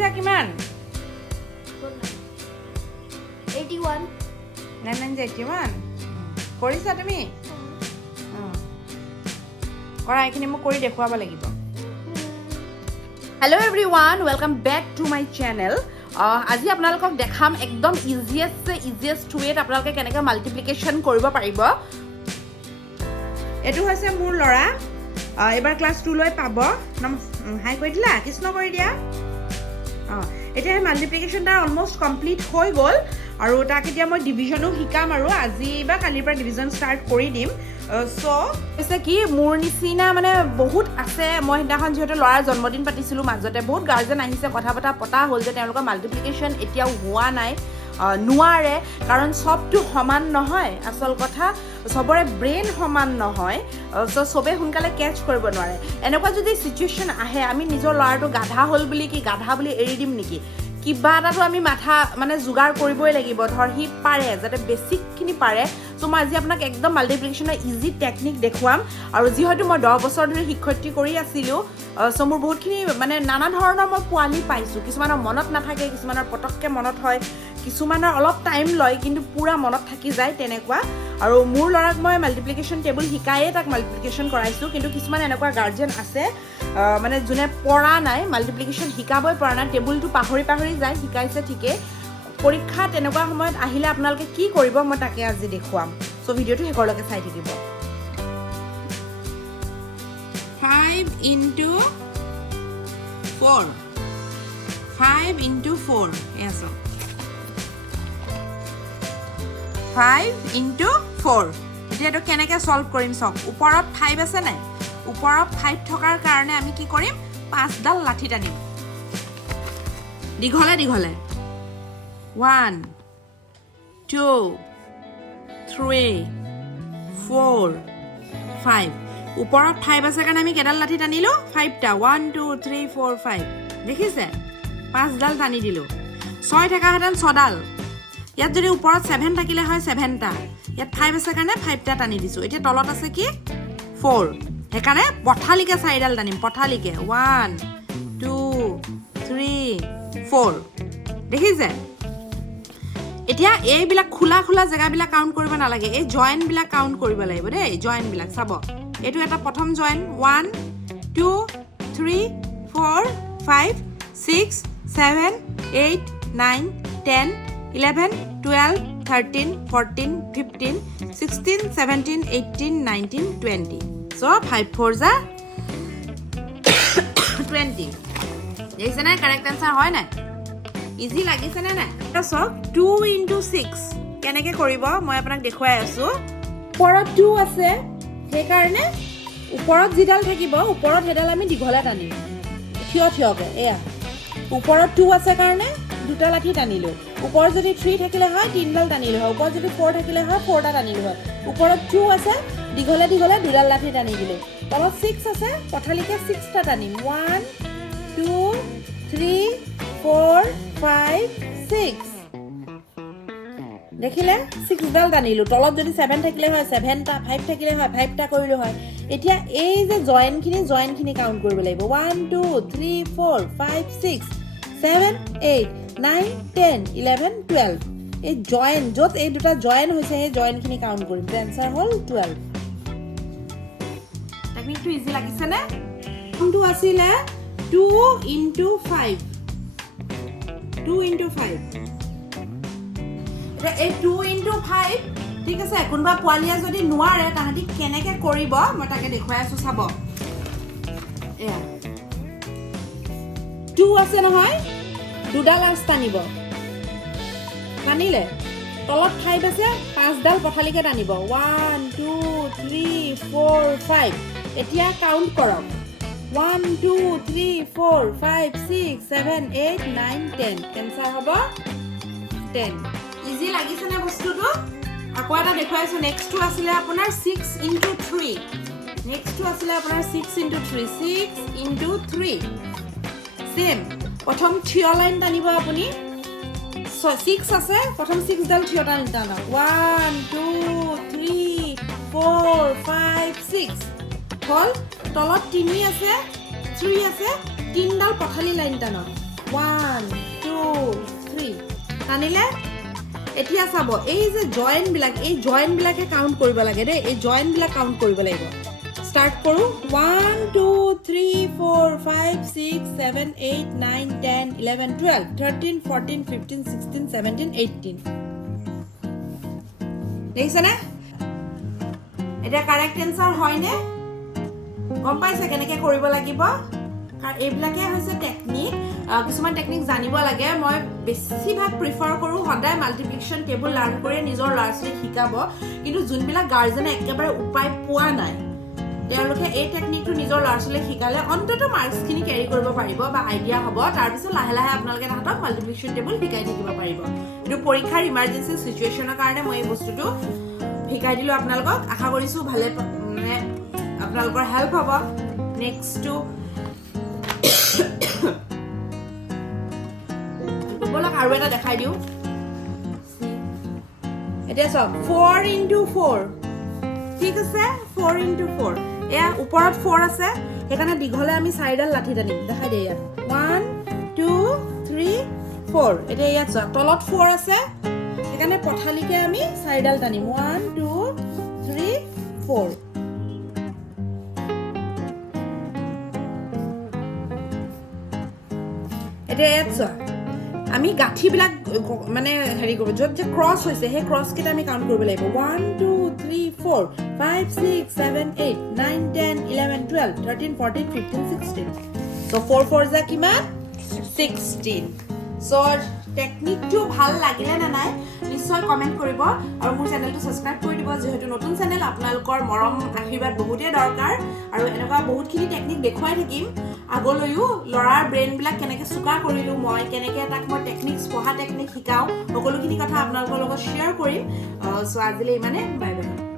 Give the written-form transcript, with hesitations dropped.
কৰিছা কিমান 81 981 কৰিছা তুমি কৰা এইখিনি মোক কৰি দেখুৱাব লাগিব hello' everyone welcome back to my channel আজি আপোনালোকক দেখাম একদম ইজিয়েষ্ট ৱেত আপোনালোকে কেনেকৈ মাল্টিপ্লিকেশ্যন কৰিব পাৰিব এইটো হৈছে মোৰ ল'ৰা এবাৰ ক্লাছ 2 লৈ পাব হাই কৰি দিলা কৃষ্ণ কৰি দিয়া এতিয়া মাল্টিপ্লিকেশ্যন তাৰ অলমষ্ট কমপ্লিট হৈ গ'ল আৰু তাক এতিয়া মই ডিভিজনো শিকাম আৰু আজি বা কালিৰ পৰা ডিভিজন ষ্টাৰ্ট কৰি দিম হৈছে কি মোৰ নিচিনা মানে বহুত আছে মই সেইদিনাখন যিহেতু ল'ৰাৰ জন্মদিন পাতিছিলোঁ মাজতে বহুত গাৰ্জেন আহিছে কথা পতা হ'ল যে তেওঁলোকৰ মাল্টিপ্লিকেশ্যন এতিয়াও হোৱা নাই নোৱাৰে কাৰণ চবটো সমান নহয় আচল কথা চবৰে ব্ৰেইন সমান নহয় চবে সোনকালে কেচ কৰিব নোৱাৰে এনেকুৱা যদি চিটুৱেশ্যন আহে আমি নিজৰ ল'ৰাটো গাধা হ'ল বুলি কি গাধা বুলি এৰি দিম নেকি কিবা এটাতো আমি মাথা মানে যোগাৰ কৰিবই লাগিব ধৰ সি পাৰে যাতে বেছিকখিনি পাৰে চ' মই আজি আপোনাক একদম মাল্টিপ্লিকেশ্যনৰ ইজি টেকনিক দেখুৱাম আৰু যিহেতু মই 10 বছৰ ধৰি শিক্ষয়িত্ৰী কৰি আছিলোঁ চ' মোৰ বহুতখিনি মানে নানা ধৰণৰ মই পোৱালি পাইছোঁ কিছুমানৰ মনত নাথাকে কিছুমানৰ পটককৈ মনত হয় কিছুমানৰ অলপ টাইম লয় কিন্তু পুৰা মনত থাকি যায় তেনেকুৱা আৰু মোৰ ল'ৰাক মই মাল্টিপ্লিকেশ্যন টেবুল শিকায়ে তাক মাল্টিপ্লিকেশ্যন কৰাইছোঁ কিন্তু কিছুমান এনেকুৱা গাৰ্জেন আছে মানে যোনে পৰা নাই মাল্টিপ্লিকেশ্যন শিকাবই পৰা নাই টেবুলটো পাহৰি যায় শিকাইছে ঠিকেই পৰীক্ষা তেনেকুৱা সময়ত আহিলে আপোনালোকে কি কৰিব মই তাকে আজি দেখুৱাম চ' ভিডিঅ'টো শেষলৈকে চাই থাকিব 5 into 4 5 into 4 এয়া চাওক 5 into 4 এতিয়া এইটো কেনেকৈ চল্ভ কৰিম চাওক ওপৰত 5 আছে নাই ওপৰত 5 থকাৰ কাৰণে আমি কি কৰিম 5ডাল লাঠি টানিম দীঘলে 1 2 3 4 5 ওপৰত 5 আছে কাৰণে আমি কেইডাল লাঠি টানিলোঁ 5টা 1 2 3 4 5 দেখিছে 5ডাল টানি দিলোঁ 6 থকাহেঁতেন 6ডাল ইয়াত যদি ওপৰত 7 থাকিলে হয় 7টা ইয়াত 5 আছে কাৰণে 5টা টানি দিছোঁ এতিয়া তলত আছে কি 4 সেইকাৰণে পথালিকে 4ডাল টানিম পথালিকে 1 2 3 4 দেখিছে এতিয়া এইবিলাক খোলা জেগাবিলাক কাউণ্ট কৰিব নালাগে এই জইণ্টবিলাক কাউণ্ট কৰিব লাগিব দেই জইণ্টবিলাক চাব এইটো এটা প্ৰথম জইণ্ট 1 2 3 4 5 6 7 8 9 10 11 12 13 14 15 16 17 18 19 20 so 5 4 যা 20 দেখিছে নাই কাৰেক্ট আনসাৰ হয় নাই ইজি লাগিছে নে নাই চাওক 2 into 6 কেনেকৈ কৰিব মই আপোনাক দেখুৱাই আছোঁ ওপৰত 2 আছে সেইকাৰণে ওপৰত যিডাল থাকিব ওপৰত সেইডাল আমি দীঘলে টানিম থিয়কে এয়া ওপৰত 2 আছে কাৰণে 2টা লাঠি টানিলোঁ ওপৰত যদি 3 থাকিলে হয় 3ডাল টানিলোঁ হয় ওপৰত যদি 4 থাকিলে হয় 4টা টানিলোঁ হয় ওপৰত 2 আছে দীঘলে 2ডাল লাঠি টানি দিলোঁ তলত 6 আছে পথালিকে 6টা টানিম 1 2 3 4 5 6 দেখিলে 6ডাল টানিলোঁ তলত যদি 7 থাকিলে হয় 7টা 5 থাকিলে হয় 5টা কৰিলোঁ হয় এতিয়া এই যে জইণ্টখিনি কাউণ্ট কৰিব লাগিব 1 2 3 4 5 6 7 8 9 10 11 12 এই জইণ্ট য'ত এই দুটা জইণ্ট হৈছে সেই জইণ্টখিনি কাউণ্ট কৰিম এনচাৰ হ'ল 12 টেকনিকটো ইজি লাগিছেনে কোনটো আছিলে 2 into 5 2 into 5 এতিয়া এই 2 into 5 ঠিক আছে কোনোবা পোৱালীয়ে যদি নোৱাৰে তাহাঁতি কেনেকৈ কৰিব মই তাকে দেখুৱাই আছোঁ চাব এয়া 2 আছে নহয় 2ডাল আঁচ টানিব টানিলে তলত 5 আছে 5ডাল পথালিকে টানিব 1 2 3 4 5 এতিয়া কাউণ্ট কৰক 1 2 3 4 5 6 7 8 9 10 এনচাৰ হ'ব 10 ইজি লাগিছেনে বস্তুটো আকৌ এটা দেখুৱাইছোঁ নেক্সটটো আছিলে আপোনাৰ 6 into 3 নেক্সটটো আছিলে আপোনাৰ 6 into 3 6 into 3 চেম প্ৰথম থিয় লাইন টানিব আপুনি 6 আছে প্ৰথম 6ডাল থিয় টানক 1 2 3 4 5 6 হ'ল তলত 3 আছে 3 আছে 3ডাল পথালি লাইন টানক 1 2 3 টানিলে এতিয়া চাব এই যে জয়েন্টবিলাক এই জয়েন্টবিলাকে কাউণ্ট কৰিব লাগে দেই এই জয়েন্টবিলাক কাউণ্ট কৰিব লাগিব স্টাৰ্ট কৰোঁ 1 2 3 4 5 6 7 8 9 10 11 12 13 14 15 16 17 18 দেখিছেনে এটা কাৰেক্ট এনসাৰ হয়নে গম পাইছে কেনেকৈ কৰিব লাগিব কাৰণ এইবিলাকে হৈছে টেকনিক কিছুমান টেকনিক জানিব লাগে মই বেছিভাগ প্ৰিফাৰ কৰোঁ সদায় মাল্টিপ্লিকেশ্যন টেবুল লাৰ্ণ কৰি নিজৰ ল'ৰা ছোৱালীক শিকাব কিন্তু যোনবিলাক গাৰ্জেনে একেবাৰে উপায় পোৱা নাই তেওঁলোকে এই টেকনিকটো নিজৰ ল'ৰা ছোৱালীক শিকালে অন্ততঃ মাৰ্কছখিনি কেৰি কৰিব পাৰিব বা আইডিয়া হ'ব তাৰপিছত লাহে লাহে আপোনালোকে তাহাঁতক মাল্টিপ্লিকেশ্যন টেবুল শিকাই থাকিব পাৰিব কিন্তু পৰীক্ষাৰ ইমাৰ্জেঞ্চি চিটুৱেশ্যনৰ কাৰণে মই এই বস্তুটো শিকাই দিলোঁ আপোনালোকক আশা কৰিছোঁ ভালে মানে আপোনালোকৰ হেল্প হ'ব নেক্সটটো বলক আৰু এটা দেখাই দিওঁ এতিয়া চাওক 4 into 4 ঠিক আছে 4 into 4 এয়া ওপৰত 4 আছে সেইকাৰণে দীঘলে আমি 4ডাল লাঠি টানিম দেখাই দিয়ে ইয়াত 1 2 3 4 এতিয়া ইয়াত চাওক তলত 4 আছে সেইকাৰণে পথালিকে আমি 4ডাল টানিম 1 2 3 4 এতিয়া ইয়াত চাওক আমি গাঁঠিবিলাক মানে হেৰি কৰিব য'ত যে ক্ৰছ হৈছে সেই ক্ৰছকেইটা আমি কাউণ্ট কৰিব লাগিব 1 2 3 4 5 6 7 8 9 10 11 12 13 14 15 16 so 4 4 যে কিমান 16 so টেকনিকটো ভাল লাগিলে না নাই নিশ্চয় কমেণ্ট কৰিব আৰু মোৰ চেনেলটো ছাবস্ক্ৰাইব কৰি দিব যিহেতু নতুন চেনেল আপোনালোকৰ মৰম আশীৰ্বাদ বহুতেই দৰকাৰ আৰু এনেকুৱা বহুতখিনি টেকনিক দেখুৱাই থাকিম আগলৈও ল'ৰাৰ ব্ৰেইনবিলাক কেনেকৈ চোকা কৰিলোঁ মই কেনেকৈ তাক মই টেকনিক্স পঢ়া টেকনিক শিকাওঁ সকলোখিনি কথা আপোনালোকৰ লগত শ্বেয়াৰ কৰিম চ' আজিলৈ ইমানে বাই বাই